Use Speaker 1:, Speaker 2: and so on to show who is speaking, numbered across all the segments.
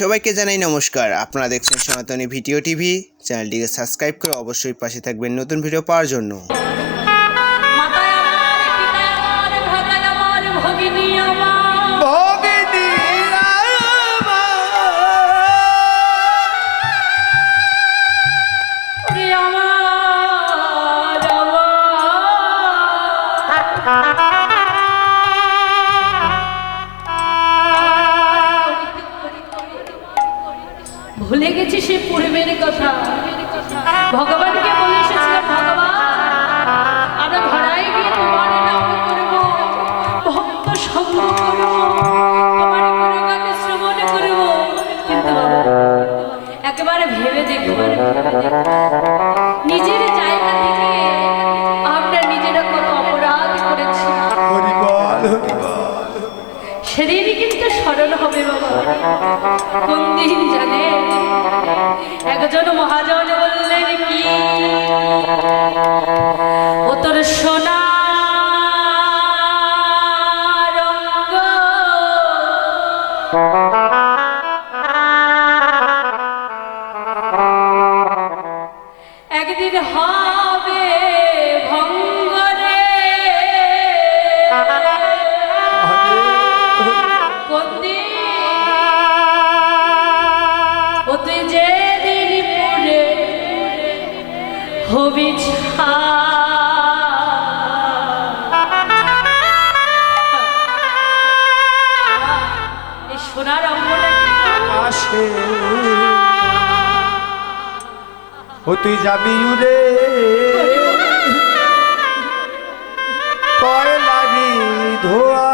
Speaker 1: সবাইকে জানাই নমস্কার। আপনারা দেখছেন সনাতনী ভিডিও টিভি। চ্যানেলটিকে সাবস্ক্রাইব করে অবশ্যই পাশে থাকবেন নতুন ভিডিও পাওয়ার জন্য।
Speaker 2: মাতায় আমার। ভুলে গেছি সে পূর্বের কথা। ভগবানকে বলে এসেছিলাম ভগবান আমরা ধরাই গিয়ে তোমার নাম করব। ভক্ত সঙ্গ করব। তোমার গুণগান শ্রবণ করব। কিন্তু বাবা একেবারে ভেবে দেখুন নিজের জায়গা থেকে আমরা নিজেরা কত অপরাধ করেছি।
Speaker 3: হরিবল।
Speaker 2: সেদিনই কিন্তু স্মরণ হবে বাবা। কোন দিন জানে একজন মহাজন বললেন কি? তোর সোনা রঙ্গ। ও তুই
Speaker 3: যাবি রে? কয়লারি ধোয়া।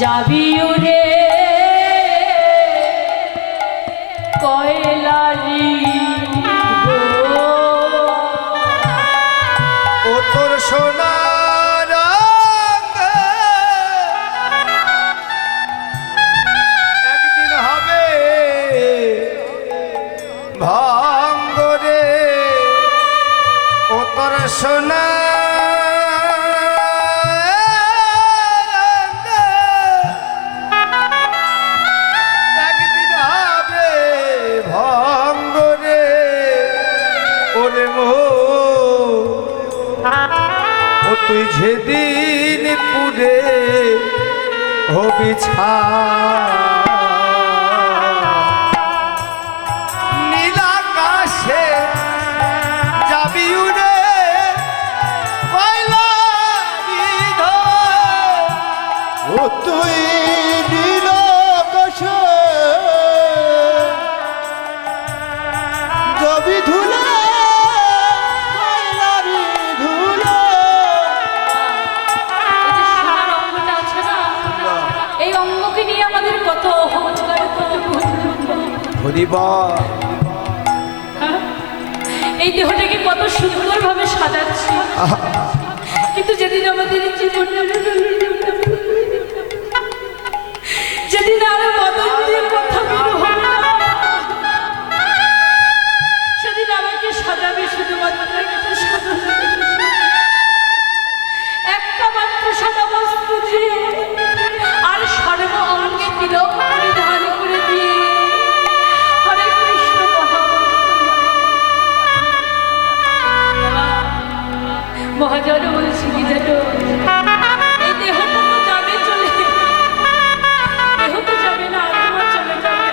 Speaker 2: যাবি রে?
Speaker 3: ভাঙ্গরে ও তোর সোনা তুই যেদিন পুরে হবি ছা
Speaker 2: হ্যাঁ? এই দেহটাকে কত সুন্দরভাবে সাজাচ্ছি। কিন্তু যেদিন আমাদের জীবন মহাজন বলছি কি জানো এই দেহটা তো যাবে চলে। দেহ তো যাবে না আত্মা চলে যাবে।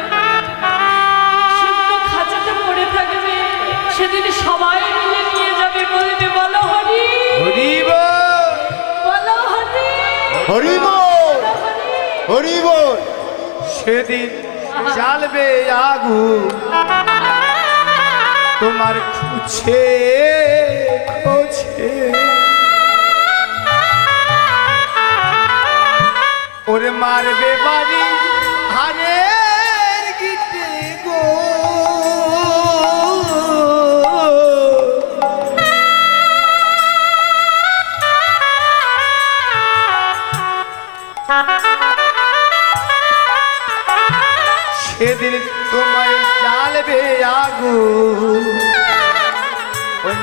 Speaker 2: শূন্য খাঁচাতে পড়ে থাকবে সেদিন সবাই মিলে নিয়ে যাবে বলবে বলো হরি।
Speaker 3: হরিব।
Speaker 2: বলো হরি।
Speaker 3: সেদিন জ্বালবে আগু তোমার খুছে মারবে বাড়ি হারে গিতে গো। সেদিন তোমায় জ্বালবে আগু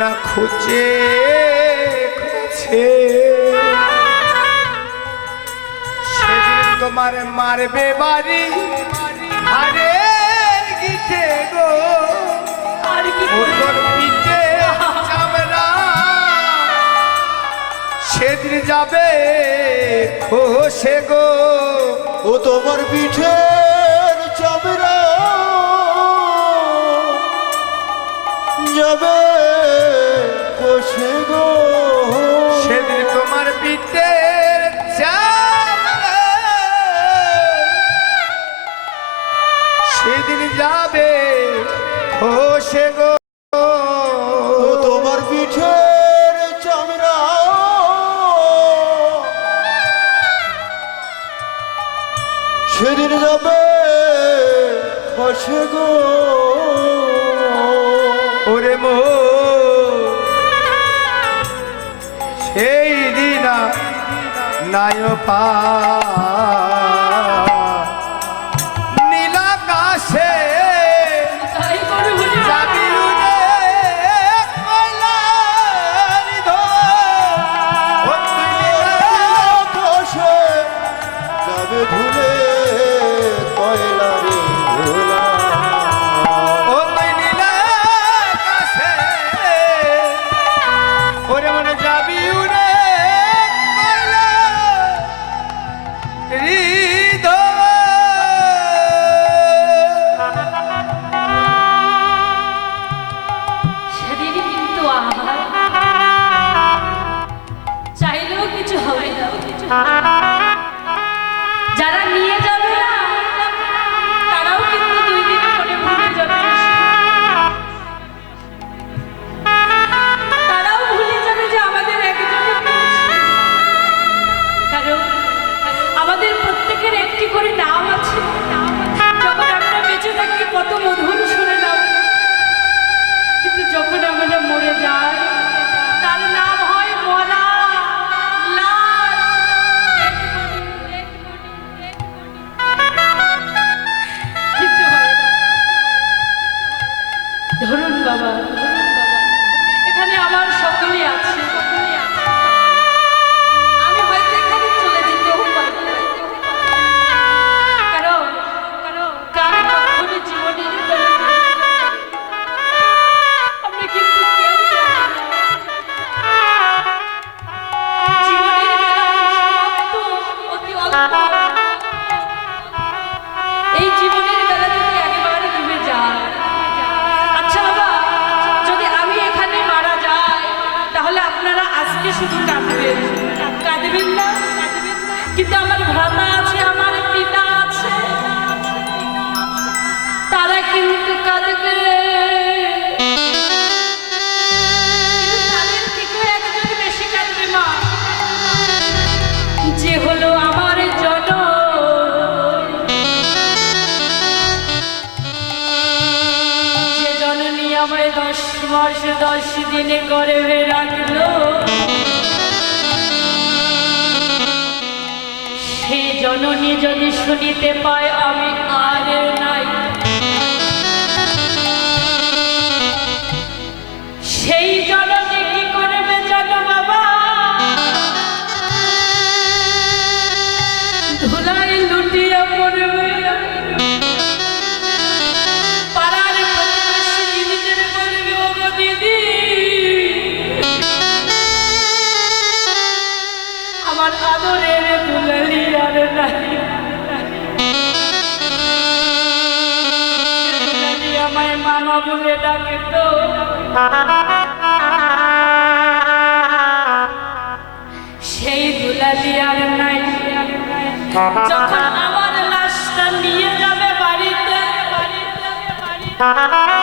Speaker 3: না খুঁজে খুঁজে তোমার মারবে বাড়ি। আরে গিছে গো।
Speaker 2: আর কি
Speaker 3: ওর পিঠে চামড়া। সেদিন যাবে ও সে গো।
Speaker 4: ও তোমার পিঠে চামড়া। যাবে
Speaker 3: সেদিন যাবে। ও সে
Speaker 4: গো। তোমার পিঠের চামড়া। সেদিন যাবে খসে গো।
Speaker 3: ওরে মো এই দিনা নায় পা
Speaker 2: ค่ะ আপনারা আজকে শুধু কাঁদবেন। কাঁদবেন না। কিন্তু আমার ভাতা আমায় দশ মাস দশ দিনে করে রাখল। সে জননী যদি শুনিতে পায় আমি সেই দুলালি আর নাই। যখন আমার লাশটা নিয়ে যাবে বাড়িতে বাড়িতে বাড়িতে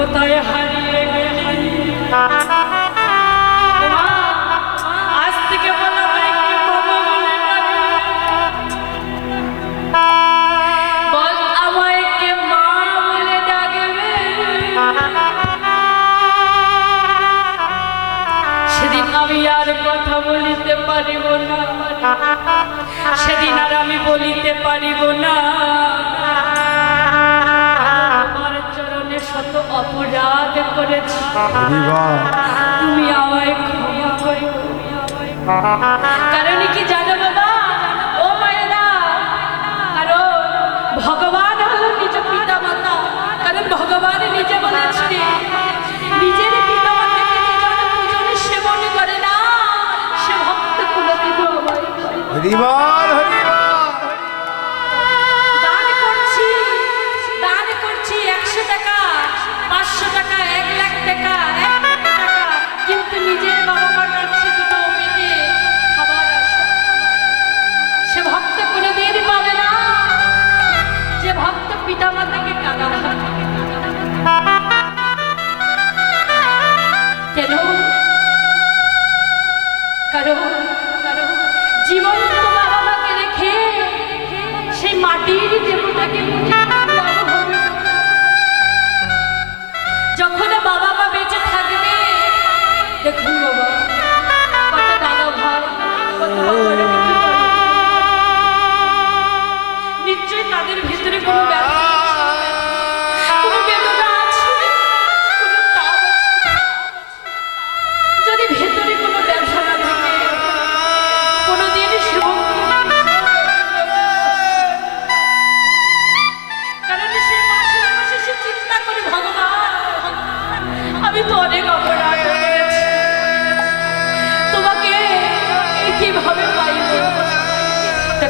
Speaker 2: কোথায় হারিয়ে গেলি? আজ থেকে হয় বল আমায় কে মা বলে সেদিন আমি কথা বলিতে না। সেদিন আর আমি বলিতে পারিব না। অপরাধ করেছি। তুমি আমায় ক্ষমা কারণ কি জানো বাবা? ও মায়েরা কারণ ভগবান হলো নিজ পিতা মাতা কারণ ভগবান নিজে বলেছে নিজের সেবন করে না সে ভক্ত কুলদেব হরিবার হরি কারণ জীবনটা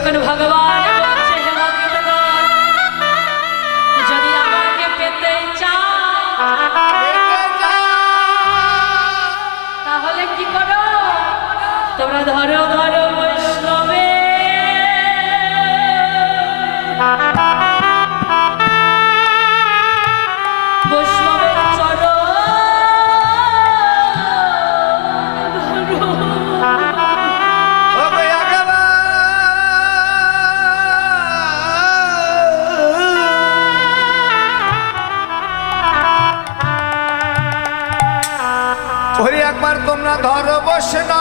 Speaker 2: তখন ভগবান যদি আমাকে পেতে চাও তাহলে কি করো? তোমরা ধরো ধরো।
Speaker 3: Shana.